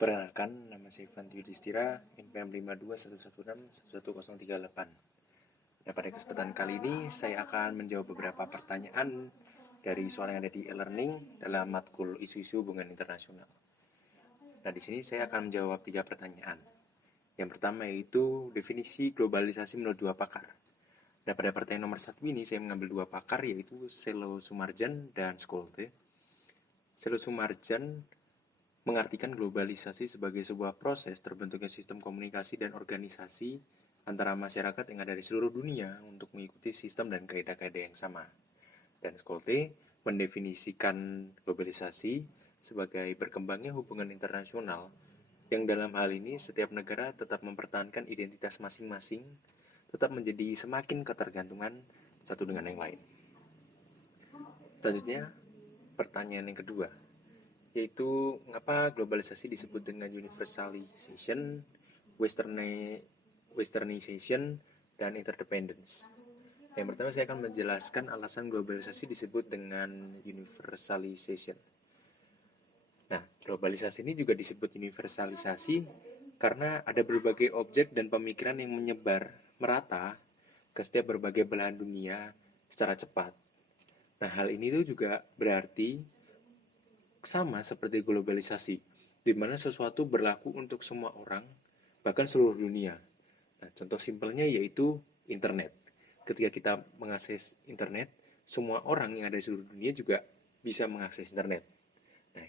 Perkenalkan, nama saya Ivan Yudhistira, NPM 5211611138. Nah, pada kesempatan kali ini, saya akan menjawab beberapa pertanyaan dari soal yang ada di e-learning dalam matkul isu-isu hubungan internasional. Nah, di sini saya akan menjawab 3 pertanyaan. Yang pertama yaitu definisi globalisasi menurut 2 pakar. Nah, pada pertanyaan nomor 1 ini saya mengambil 2 pakar, yaitu Selo Sumarjan dan Scholte. Selo Sumarjan mengartikan globalisasi sebagai sebuah proses terbentuknya sistem komunikasi dan organisasi antara masyarakat yang ada di seluruh dunia untuk mengikuti sistem dan kaidah-kaidah yang sama. Dan Scholte mendefinisikan globalisasi sebagai berkembangnya hubungan internasional yang dalam hal ini setiap negara tetap mempertahankan identitas masing-masing, tetap menjadi semakin ketergantungan satu dengan yang lain. Selanjutnya, pertanyaan yang kedua, yaitu mengapa globalisasi disebut dengan universalization, westernization, dan interdependence. Yang pertama saya akan menjelaskan alasan globalisasi disebut dengan universalization. Nah, globalisasi ini juga disebut universalisasi karena ada berbagai objek dan pemikiran yang menyebar merata ke setiap berbagai belahan dunia secara cepat. Nah, hal ini tuh juga berarti sama seperti globalisasi, di mana sesuatu berlaku untuk semua orang, bahkan seluruh dunia. Nah, contoh simpelnya yaitu internet. Ketika kita mengakses internet, semua orang yang ada di seluruh dunia juga bisa mengakses internet. Nah,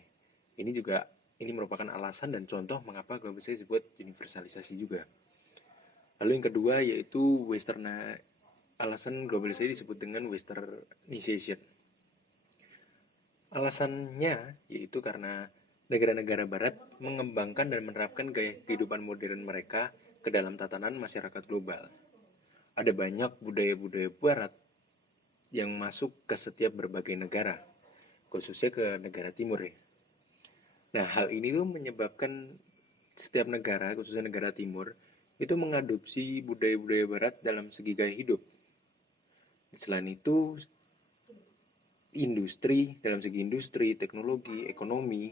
ini merupakan alasan dan contoh mengapa globalisasi disebut universalisasi juga. Lalu yang kedua yaitu alasan globalisasi disebut dengan westernization. Alasannya yaitu karena negara-negara barat mengembangkan dan menerapkan gaya kehidupan modern mereka ke dalam tatanan masyarakat global. Ada banyak budaya-budaya barat yang masuk ke setiap berbagai negara, khususnya ke negara timur ya. Nah, hal ini tuh menyebabkan setiap negara, khususnya negara timur, itu mengadopsi budaya-budaya barat dalam segi gaya hidup. Selain itu, dalam segi industri, teknologi, ekonomi,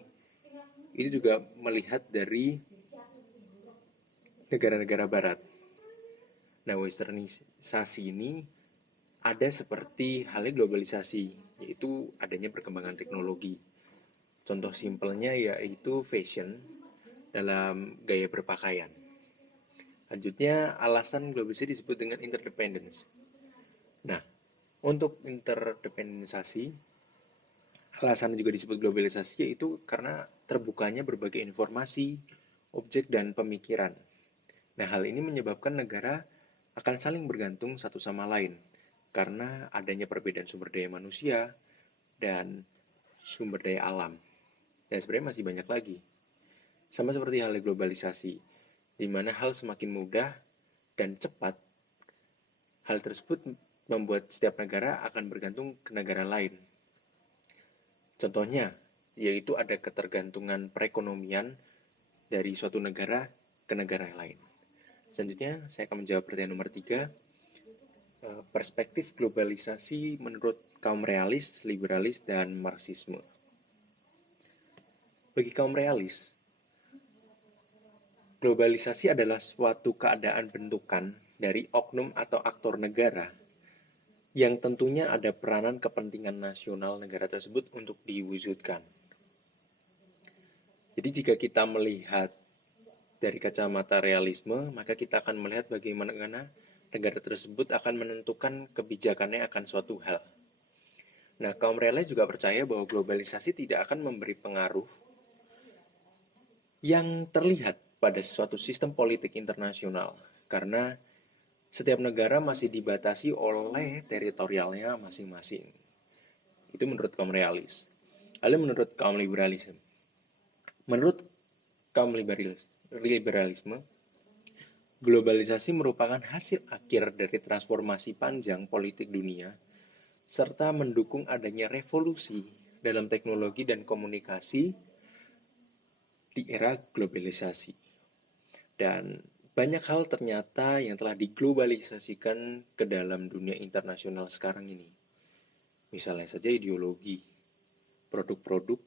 itu juga melihat dari negara-negara barat. Nah, westernisasi ini ada seperti halnya globalisasi, yaitu adanya perkembangan teknologi. Contoh simpelnya yaitu fashion dalam gaya berpakaian. Lanjutnya, alasan globalisasi disebut dengan interdependence. Nah, untuk interdependensasi, alasan juga disebut globalisasi yaitu karena terbukanya berbagai informasi, objek, dan pemikiran. Nah, hal ini menyebabkan negara akan saling bergantung satu sama lain karena adanya perbedaan sumber daya manusia dan sumber daya alam. Dan sebenarnya masih banyak lagi. Sama seperti halnya globalisasi, di mana hal semakin mudah dan cepat, hal tersebut membuat setiap negara akan bergantung ke negara lain. Contohnya, yaitu ada ketergantungan perekonomian dari suatu negara ke negara lain. Selanjutnya, saya akan menjawab pertanyaan nomor 3. Perspektif globalisasi menurut kaum realis, liberalis, dan marxisme. Bagi kaum realis, globalisasi adalah suatu keadaan bentukan dari oknum atau aktor negara yang tentunya ada peranan kepentingan nasional negara tersebut untuk diwujudkan. Jadi jika kita melihat dari kacamata realisme, maka kita akan melihat bagaimana negara tersebut akan menentukan kebijakannya akan suatu hal. Nah, kaum realis juga percaya bahwa globalisasi tidak akan memberi pengaruh yang terlihat pada suatu sistem politik internasional, karena setiap negara masih dibatasi oleh teritorialnya masing-masing. Itu menurut kaum realis. Lalu menurut kaum liberalisme. Menurut kaum liberalisme, globalisasi merupakan hasil akhir dari transformasi panjang politik dunia, serta mendukung adanya revolusi dalam teknologi dan komunikasi di era globalisasi. Dan banyak hal ternyata yang telah diglobalisasikan ke dalam dunia internasional sekarang ini. Misalnya saja ideologi, produk-produk,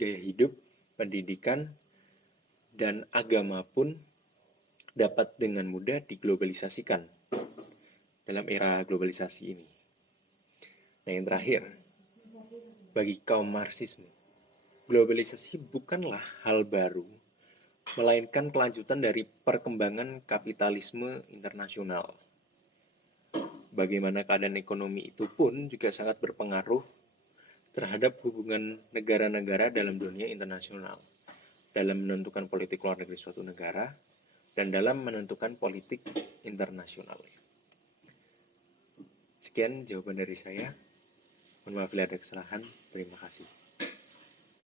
gaya hidup, pendidikan, dan agama pun dapat dengan mudah diglobalisasikan dalam era globalisasi ini. Nah, yang terakhir, bagi kaum Marxisme, globalisasi bukanlah hal baru, melainkan kelanjutan dari perkembangan kapitalisme internasional. Bagaimana keadaan ekonomi itu pun juga sangat berpengaruh terhadap hubungan negara-negara dalam dunia internasional, dalam menentukan politik luar negeri suatu negara, dan dalam menentukan politik internasional. Sekian jawaban dari saya. Mohon maaf bila ada kesalahan. Terima kasih.